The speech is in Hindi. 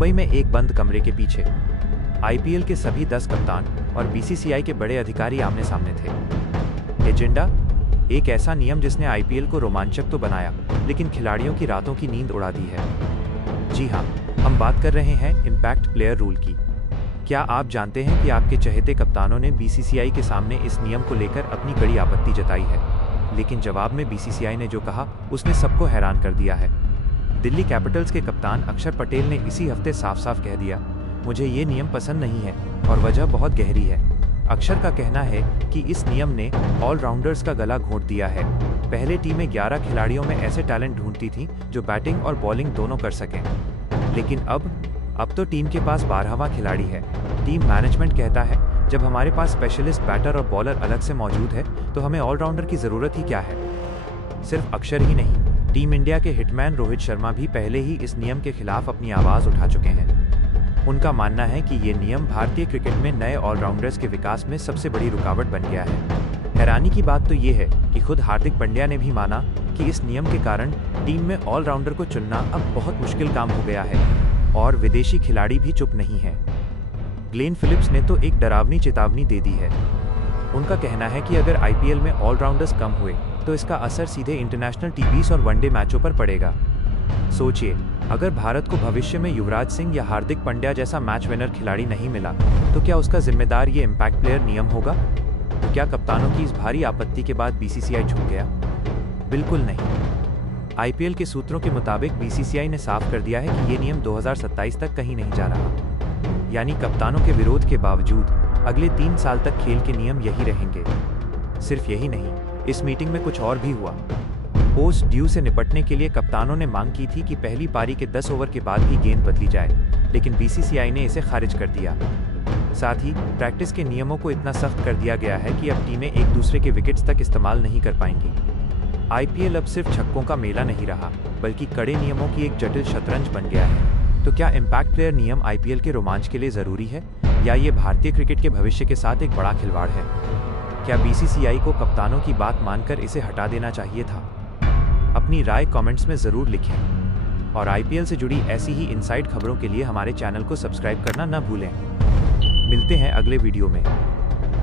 मुंबई में एक बंद कमरे के पीछे आईपीएल के सभी 10 कप्तान और बीसीसीआई के बड़े अधिकारी आमने सामने थे। एजेंडा, एक ऐसा नियम जिसने आईपीएल को रोमांचक तो बनाया, लेकिन खिलाड़ियों की रातों की नींद उड़ा दी है। जी हाँ, हम बात कर रहे हैं इम्पैक्ट प्लेयर रूल की। क्या आप जानते हैं कि आपके चहेते कप्तानों ने बीसीसीआई के सामने इस नियम को लेकर अपनी कड़ी आपत्ति जताई है, लेकिन जवाब में बीसीसीआई ने जो कहा उसने सबको हैरान कर दिया है। दिल्ली कैपिटल्स के कप्तान अक्षर पटेल ने इसी हफ्ते साफ साफ कह दिया, मुझे ये नियम पसंद नहीं है और वजह बहुत गहरी है। अक्षर का कहना है कि इस नियम ने ऑलराउंडर्स का गला घोंट दिया है। पहले टीमें 11 खिलाड़ियों में ऐसे टैलेंट ढूंढती थीं जो बैटिंग और बॉलिंग दोनों कर सकें, लेकिन अब तो टीम के पास 12वां खिलाड़ी है। टीम मैनेजमेंट कहता है, जब हमारे पास स्पेशलिस्ट बैटर और बॉलर अलग से मौजूद है तो हमें ऑलराउंडर की ज़रूरत ही क्या है। सिर्फ अक्षर ही नहीं, टीम इंडिया के हिटमैन रोहित शर्मा भी पहले ही इस नियम के खिलाफ अपनी आवाज़ उठा चुके हैं। उनका मानना है कि ये नियम भारतीय क्रिकेट में नए ऑलराउंडर्स के विकास में सबसे बड़ी रुकावट बन गया है। हैरानी की बात तो ये है कि खुद हार्दिक पांड्या ने भी माना कि इस नियम के कारण टीम में ऑलराउंडर को चुनना अब बहुत मुश्किल काम हो गया है, और विदेशी खिलाड़ी भी चुप नहीं है। ग्लेन फिलिप्स ने तो एक डरावनी चेतावनी दे दी है। उनका कहना है कि अगर आईपीएल में ऑलराउंडर्स कम हुए तो इसका असर सीधे इंटरनेशनल टी20 और वनडे मैचों पर पड़ेगा। सोचिए, अगर भारत को भविष्य में युवराज सिंह या हार्दिक पांड्या जैसा मैच विनर खिलाड़ी नहीं मिला तो क्या उसका जिम्मेदार ये इम्पैक्ट प्लेयर नियम होगा? तो क्या कप्तानों की इस भारी आपत्ति के बाद बीसीसीआई झुक गया? बिल्कुल नहीं। आईपीएल के सूत्रों के मुताबिक बीसीसीआई ने साफ कर दिया है कि ये नियम 2027 तक कहीं नहीं जा रहा। यानी कप्तानों के विरोध के बावजूद अगले 3 साल तक खेल के नियम यही रहेंगे। सिर्फ यही नहीं, इस मीटिंग में कुछ और भी हुआ। पोस्ट ड्यू से निपटने के लिए कप्तानों ने मांग की थी कि पहली पारी के 10 ओवर के बाद ही गेंद बदली जाए, लेकिन बीसीसीआई ने इसे खारिज कर दिया। साथ ही प्रैक्टिस के नियमों को इतना सख्त कर दिया गया है कि अब टीमें एक दूसरे के विकेट्स तक इस्तेमाल नहीं कर पाएंगी। आईपीएल अब सिर्फ छक्कों का मेला नहीं रहा, बल्कि कड़े नियमों की एक जटिल शतरंज बन गया है। तो क्या इम्पैक्ट प्लेयर नियम आईपीएल के रोमांच के लिए ज़रूरी है, या ये भारतीय क्रिकेट के भविष्य के साथ एक बड़ा खिलवाड़ है? क्या बीसीसीआई को कप्तानों की बात मानकर इसे हटा देना चाहिए था? अपनी राय कमेंट्स में ज़रूर लिखें, और आईपीएल से जुड़ी ऐसी ही इनसाइड खबरों के लिए हमारे चैनल को सब्सक्राइब करना न भूलें। मिलते हैं अगले वीडियो में।